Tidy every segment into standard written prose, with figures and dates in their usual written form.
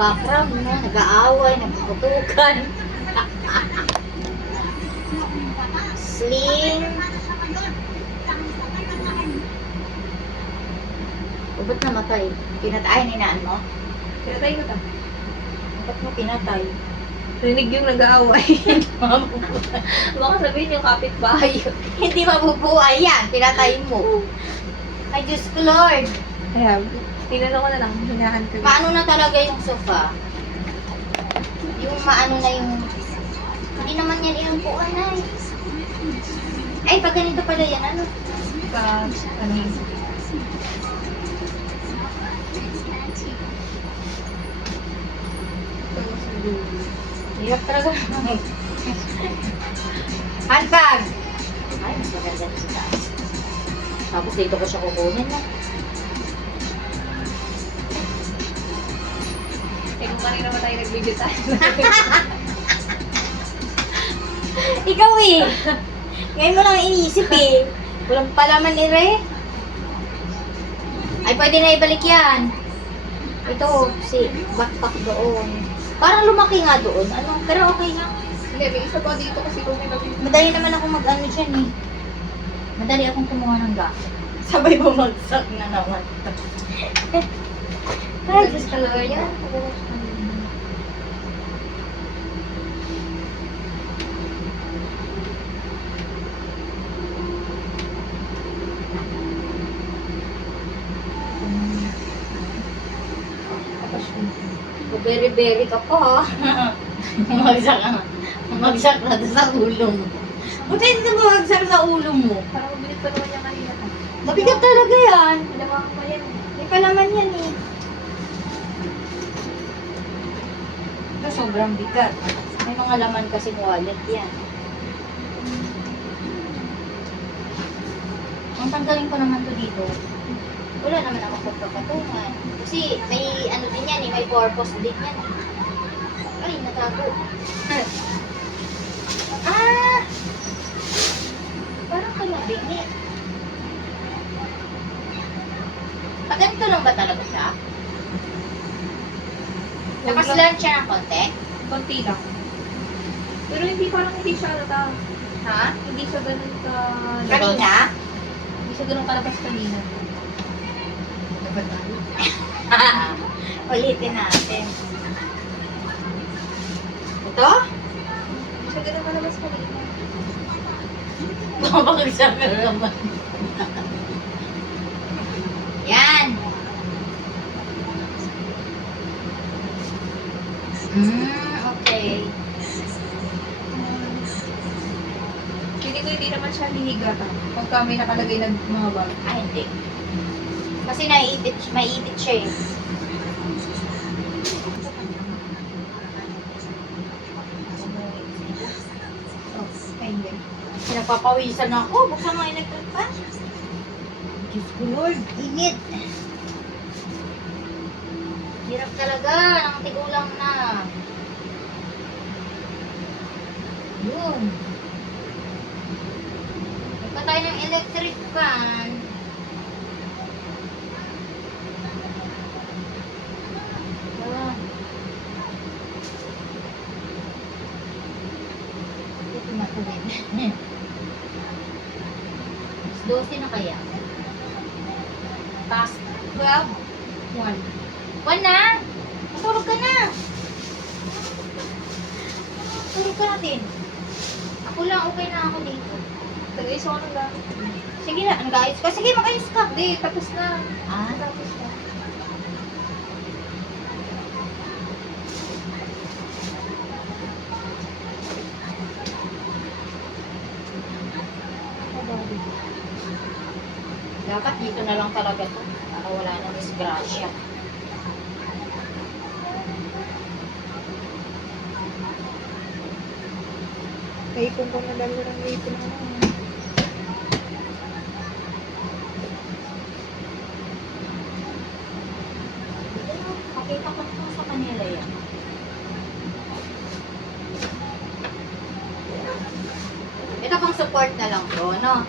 background, no? Nag-aaway, nagkukutukan. Sling. O, ba't namatay? Pinatay ni naan mo? Pinatay ko ta. Ba't mo pinatay? Rinig yung nag-aaway. Baka sabihin yung kapitbahay yun. Hindi mabubuhay yan. Pinatay mo. Ay, Diyos ko, Lord. Kaya, tinanong ko na lang, hinahan ko. Paano na talaga yung sofa? Yung maano na yung... Hindi naman yan inupuan na eh. Ay, pag ganito pala yan, ano? Ano yun? Hirap talaga. Handbag! Ay, mas maganda na sa taas. Tapos dito ko siya kukunin na. Eh, kung kanina ba tayo nagbibitay? Ikaw eh! Ngayon mo lang iniisip eh. Walang palaman ni Re. Ay, pwede na ibalik yan. Ito, si backpack doon. Parang lumaki nga doon. Ano? Pero okay lang. Hindi, may isa pa dito kasi kung may nabibitay. Madali naman ako mag-ano dyan eh. Madali akong kumuha ng gamit. Sabay bumagsak na naman. Ay, Diyos ko Lord. Yan. Very ka pa ha. Bumagsak ka. Bumagsak na doon sa ulo mo. Buti hindi bumagsak sa ulo mo. Parang mabilis pa naman yung kanina. Mabigat talaga yan. Dalawa ko pa yan. May palaman yan eh. Ito sobrang bigat. May mga laman kasi wallet yan. Ang tanggalin ko naman to dito. Wala naman ako pagpapatungan. Kasi may ano din yan eh, may purpose din yan. Ay, natago. Ah! Parang kalabingi. Ganito lang ba talaga siya? Nakaslant siya ng konti? Konti lang. Pero hindi parang hindi siya nata. Ha? Hindi siya ganun ka... Kanina? Hindi siya ganun kalabas kanina. Ulitin natin. Ito? Hindi siya ganun kalabas kanina. Babagsak na naman. Yan. Okay. Hindi ko hindi naman siya hihigatan. Pagka may nakalagay na mga bag. Ah, hindi. Kasi maiipit siya eh. Oh, hindi. Pinagpapawisan ako. Buksan mo electric fan. Diyos ko Lord, init. Hirap talaga. Nang tigulang na. Yun. Nagpatay ng electric fan. Wala. Ito matuwid. 12 na kaya? Past 12? 1. 1 na? Matulog ka na. Tulog ka natin. Ako lang, okay na ako dito. Tagay sa ng gamit. Sige na, nag-ayos ka. Sige, mag-ayos ka. Hindi, tapos na. Ah, Tapos na. dapat dito na lang talaga to. Para wala nang disgrasya. Naipon ko na dalawa ng naipon ko na. Pakita ko sa kanila yan. Ito pang support na lang to, no?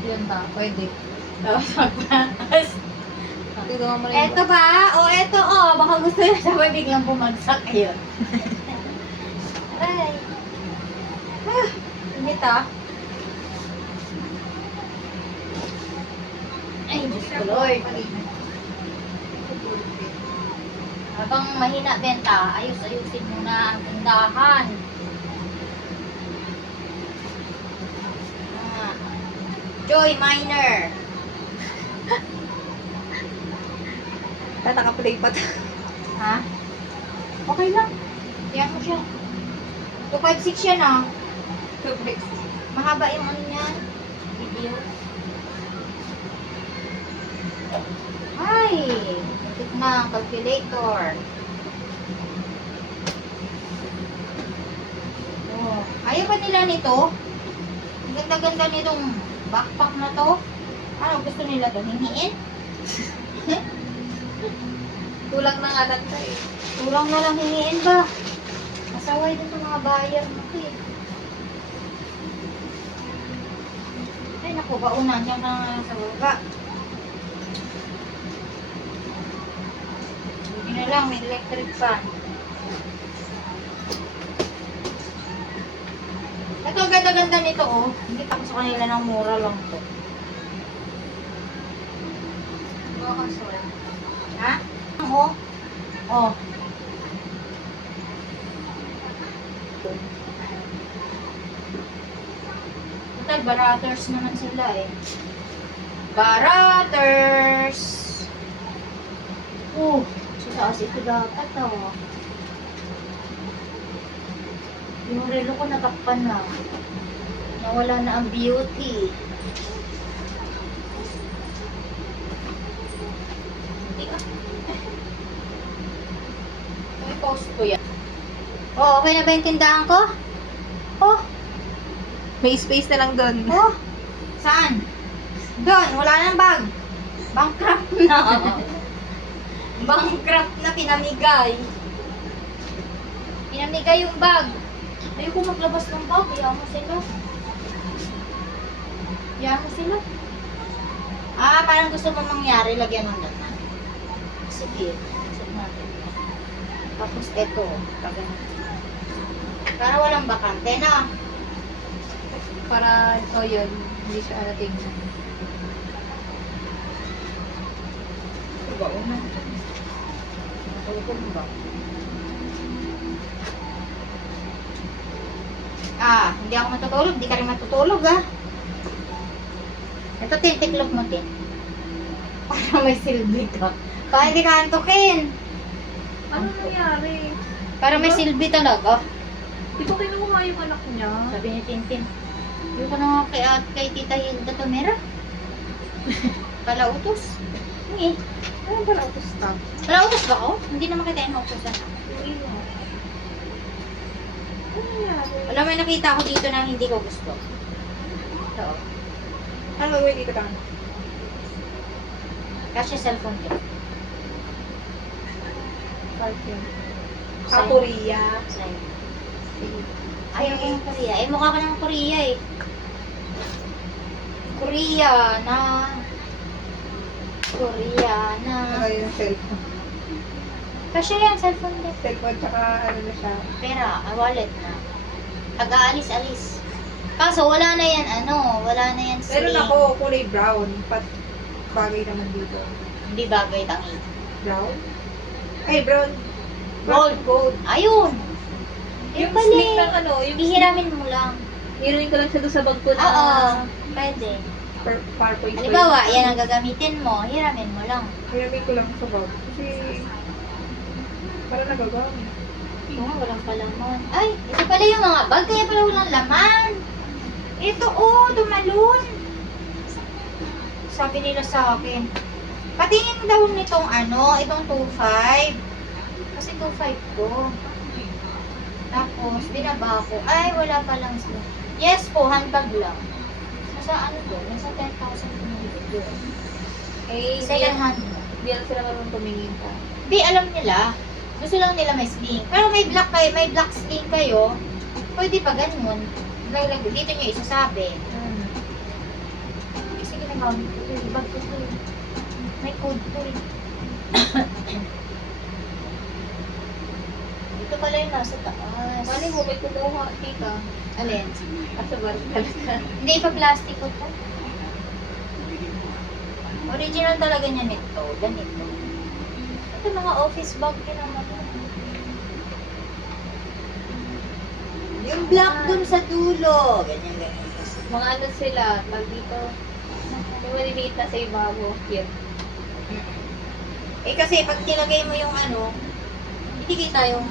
Yun ba? Pwede. Tapos magpatas. Tulungan mo rin Eto ba? O, eto baka gusto niya sabay biglang bumagsak. Ayun. Aray. Init ah. Ay, Diyos ko Lord. Habang mahina benta, ayusin muna ang tindahan. Joy Minor. Naka-play pa to. Ha? Okay lang. Yan mo siya. 256 yan ah. Mahaba yung ano niyan. Video. Ay! Ito na, calculator. Oh. Ayaw ba nila nito? Ang ganda-ganda nitong backpack na to. Ano gusto nila to? Hingiin? Kulang na nga lang tayo. Kurang na lang hingiin ba? Masaway din sa mga buyer mo eh. Ay naku, baunan dyan ka na sa baba. Hindi na lang, may electric fan. Ito ang ganda-ganda nito oh. Hindi pa ko sa kanila ng mura lang to. Mga console. Ha? Oh. Oh. Total, baraters naman sila eh. Baraters! Sasas ito dapat oh. Yung relo ko natakpan na. Nawala na ang beauty. Hindi ah. May post ko yan. Oh, okay na ba yung tindahan ko? Oh, May space na lang doon. oh. Saan? Doon, wala nang bag. Bankrupt na. Bankrupt na pinamigay. Pinamigay yung bag. Ayoko maglabas ng bag. Iyaw mo sila. Iyaw mo sila. Ah, parang gusto mo mangyari. Lagyan ng dana. Sige. Sige natin. Tapos eto. Para walang bakante na. Para ito yun. Hindi siya tingnan. Diba, unan siya. Matulog mo ba? Hindi ako matutulog. Hindi ka rin matutulog, Ito, tiklop mo, Tin. Para may silbi ka. Para hindi ka antukin. Ano nangyari? Para may silbi talaga. Di ba kinuha yung anak niya? Sabi ni Tintin. Hindi ko na nga kay Tita Hilda Tomera. Palautos. Eh. Ano pala auto stop? Palautos ba ako? Hindi naman kita inuutosan. Hindi mo. Ano nangyari? Wala, may nakita ako dito na hindi ko gusto. Ito. Ano gawin dito ka? Kasi cellphone ko. Parking. Sign. Korea. Sign. Ayaw ko ng Korea. Eh, mukha ka ng Korea eh. Korea na. Ano yung cellphone? Kasi yan, cellphone din. Cellphone tsaka ano na siya. Pera, wallet na. Pag-aalis-alis. Kaso, wala na yan, wala na yan Meron sling. ako kulay brown. Bagay naman dito. Hindi bagay, tangi. Brown? Ay, brown. Gold. Gold. Ayun! Yung pala sling eh. ng ano, yung Ihiramin mo lang. hiruin ko lang siya doon sa bag ko na Oo, pwede. PowerPoint. Halimbawa, yan ang gagamitin mo, hiramin mo lang. Hiramin ko lang sa bag. Kasi, parang nagagamit. Oo, walang palaman. Ay, ito pala yung mga bag, kaya pala walang laman. Ito, tumalon. Sabi nila sa akin, patingin daw nitong itong 2.5. Kasi 2.5 ko. Tapos, binaba ko. Ay, wala palang sila. Yes po, handbag lang. Nasa doon? Nasa 10,000 pinili doon. Eh, Second hand. Hindi lang sila marunong tumingin ka. Di, alam nila. Gusto lang nila may sling. Pero may black sling kayo, pwede pa ganun. Dito nyo isasabi. Kasi ginagamit ko ito. Bag ko ito. May code ko eh. Ito pala yung nasa taas. Mali mo, may kumuha, tita. Alin? Kaso ba, talaga. Hindi pa plastic ko to. Original talaga niya nito. Ganito. Ito mga office bag din naman. Yung black dun sa dulo. Ganyan, ganyan. Mga ano sila, tag dito. Yung maliliit na sa ibabaw. Cute. Eh kasi pag nilagay mo yung ano, hindi kita yung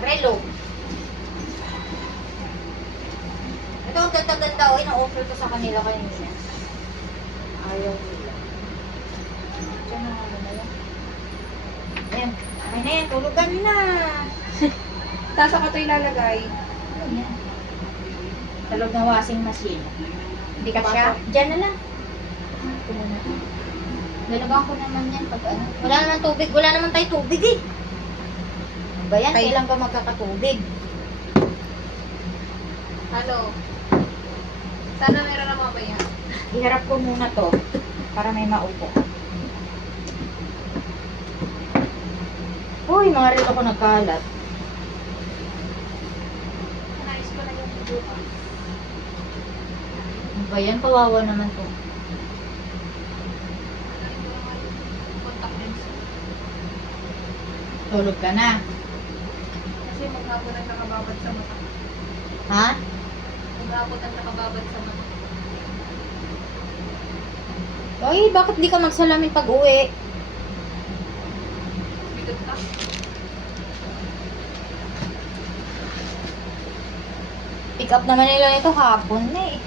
relo. Ito ang ganda-ganda o, ina-offer ko sa kanila kanina. Ayaw nila. Diyan na ano na yan. Ayan. Ay na yan, tulugan na. Tapos ako ito ilalagay. Ano yan? Sa loob ng washing machine. Hindi ka siya? Diyan na lang. Ito na na. Lalagaan ko naman yan pag ano. Wala naman tubig. Wala naman tayo tubig eh. Ano ba yan? Tay. Kailan ba magkakatubig? Ano? Sana meron na mamaya. Iharap ko muna to para may maupo. Uy, mga relo ko nagkalat. Nais ko na yung buka. Ano ba yan? Kawawa naman to. Contact lens. Tulog ka na. Kasi maghapon ang nakababad sa mata. Ha? Maghapon ang nakababad sa mata. Uy, bakit di ka magsalamin pag uwi? Bigot ka? Pick up naman nila ito hapon na eh.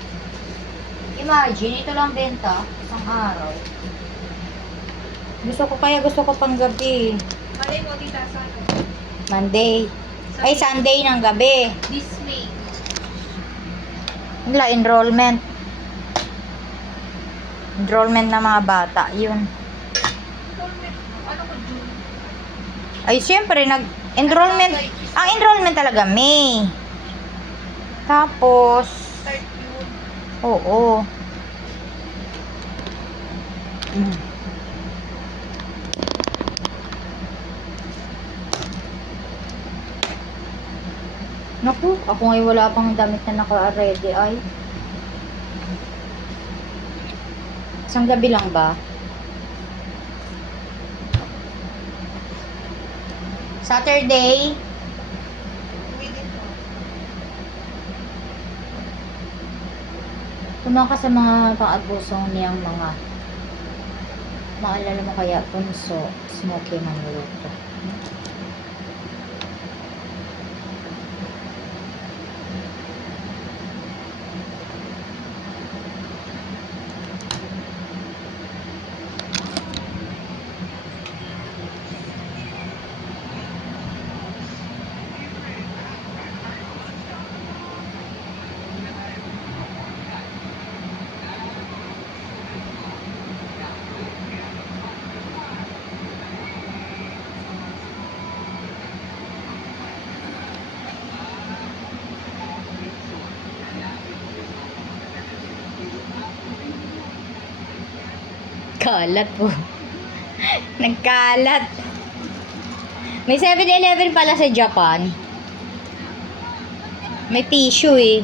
Imagine, ito lang benta. Isang araw. Gusto ko pang gabi. Malay mo, tita, sa ano? Monday. Ay, Sunday ng gabi. This May. Wala, enrollment. Enrollment ng mga bata. Yun. Ano ko, June? Ay, syempre, enrollment. Ang enrollment talaga, May. Tapos, Start June. oo. Mm. Naku, ako ay wala pang damit na naka-ready ay. Isang gabi lang ba? Saturday. Within mo. Tuma ka sa mga pang-abusong niyang mga maalala mo kaya punso, smoky manuluto. Kalat po. Nagkalat. May 7-Eleven pala sa Japan. May tissue eh.